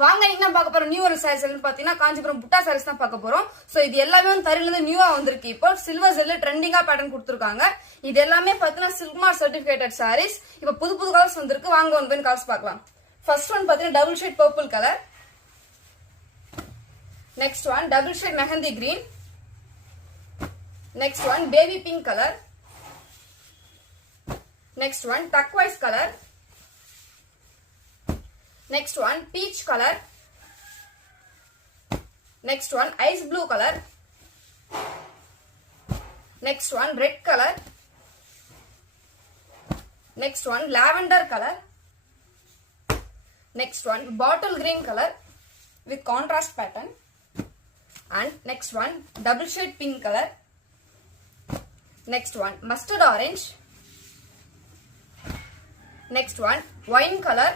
வாங்க இன்னைக்கு நான் பார்க்க போறோம் நியூ ஒரு சாரீஸ் பாத்தீங்கன்னா காஞ்சிபுரம் புட்டா சாரீஸ் தான் பார்க்க போறோம். சோ இது எல்லாமே வந்து தரையில இருந்து நியூவா வந்திருக்கு. இப்போ சில்வர் ஜெல்ல ட்ரெண்டிங்கா பேட்டர்ன் கொடுத்துருக்காங்க. இது எல்லாமே பாத்தீங்கன்னா சில்க் மார்க் சர்டிபிகேட்டட் சாரீஸ். இப்போ புது புது கலர்ஸ் வந்திருக்கு. வாங்க ஒன் பை கலர்ஸ் பார்க்கலாம். ஃபர்ஸ்ட் ஒன் பாத்தீங்கன்னா double shade purple colour. Next one double shade mehndi green. Next one baby pink colour. Next one turquoise color. Next one peach color. Next one ice blue color. Next one red color. Next one lavender color. Next one bottle green color with contrast pattern. And next one double shade pink color. Next one mustard orange. Next one wine color.